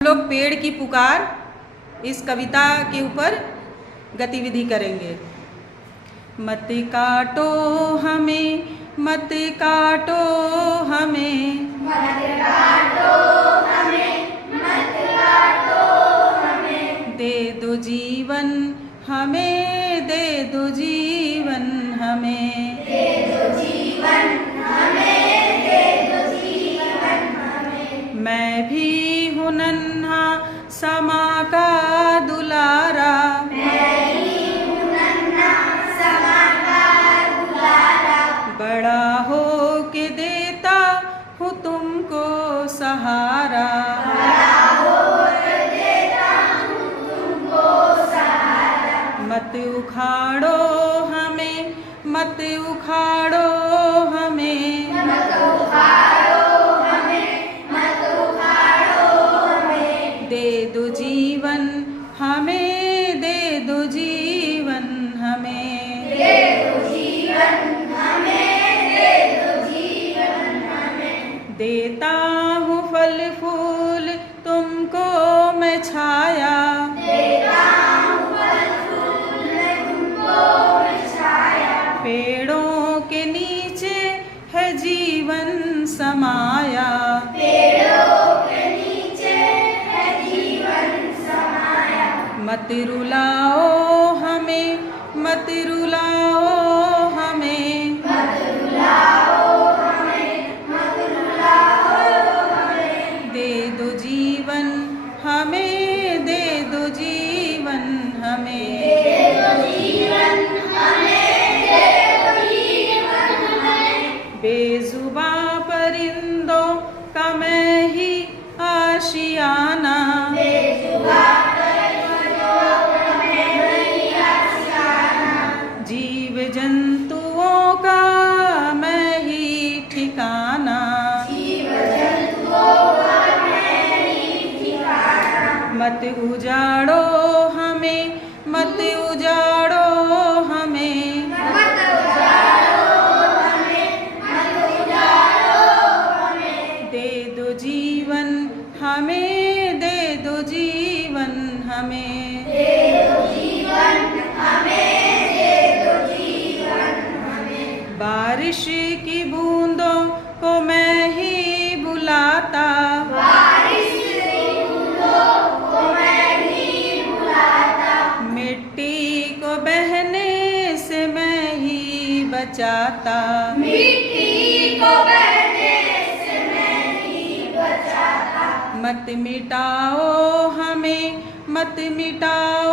लोग पेड़ की पुकार इस कविता के ऊपर गतिविधि करेंगे। मत काटो हमें, मत काटो हमें, मत काटो हमें, मत काटो हमें। दे दो जीवन हमें, दे दो जीवन हमें, दे दो जीवन हमें, दे दो जीवन हमें। मैं भी हूँ नन्हा समा का दुलारा, मैं भी हूँ नन्हा समा का दुलारा। बड़ा हो के देता हूँ तुमको सहारा, बड़ा होकर देता हूँ तुमको सहारा। मत उखाड़ो हमें, मत उखाड़ो हमें, मत उखाड़ो हमें, मत उखाड़ो हमें। दे दो जीवन हमें, दे दो जीवन हमें, दे दो जीवन हमें, दे दो जीवन हमें। देता हूँ फल फूल तुमको मैं छाया, देता हूँ फल फूल मैं तुमको छाया। पेड़ों के नीचे है जीवन समाया, पेड़ों के नीचे है जीवन समाया। मत रुलाओ हमें, मत रुलाओ हमें, मत रुलाओ हमें, मत रुलाओ हमें। दे दो जीवन हमें, दे दो जीवन हमें, दे दो जीवन हमें, दे दो जीवन हमें। बेजुबां परिंदों का मैं ही आशियाना, बेजुबां परिंदों का मैं ही आशियाना। जीव जंतुओं का मैं ही ठिकाना, जीव जंतुओं का मैं ही ठिकाना। मत उजाड़ो हमें, मत उजाड़ो हमें, मत उजाड़ो हमें, मत उजाड़ो हमें। दे दो जीवन हमें, दे दो जीवन हमें, दे दो जीवन हमें, दे दो जीवन हमें। बारिश की बूंदों को मैं ही बुलाता, बारिश की बूंदों को मैं ही बुलाता। मिट्टी को बहने से मैं ही बचाता, मिट्टी को बहने से मैं ही बचाता। मत मिटाओ हमें, मत मिटाओ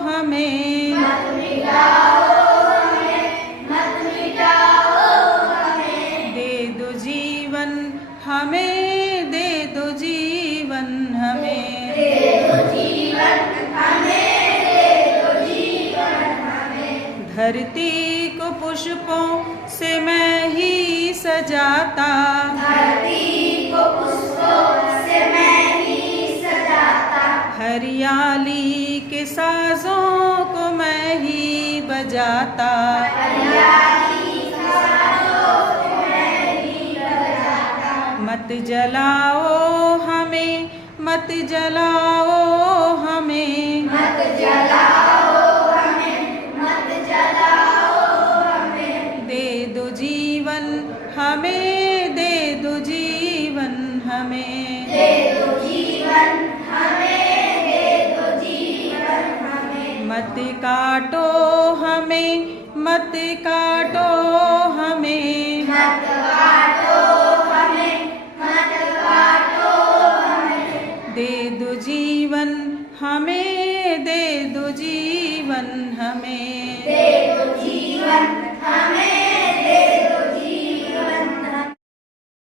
हमें, मत मिटाओ हमें, मत मिटाओ हमें। दे दो जीवन हमें, दे दो जीवन हमें, दे दो जीवन हमें, दे दो जीवन हमें। धरती को पुष्पों से मैं ही सजाता, धरती को पुष्पों से मैं ही सजाता। हरियाली के साजों को मैं ही बजाता, हरियाली के साजों को मैं ही बजाता। मत जलाओ हमें, मत जलाओ हमें, मत जलाओ हमें, मत जलाओ हमें। दे दो जीवन हमें, दे दो जीवन हमें, दे दो जीवन हमें, दे दो जीवन हमें। मत काटो हमें, मत काटो हमें, मत काटो हमें, मत काटो हमें। दे दो जीवन हमें, दे दो जीवन हमें, दे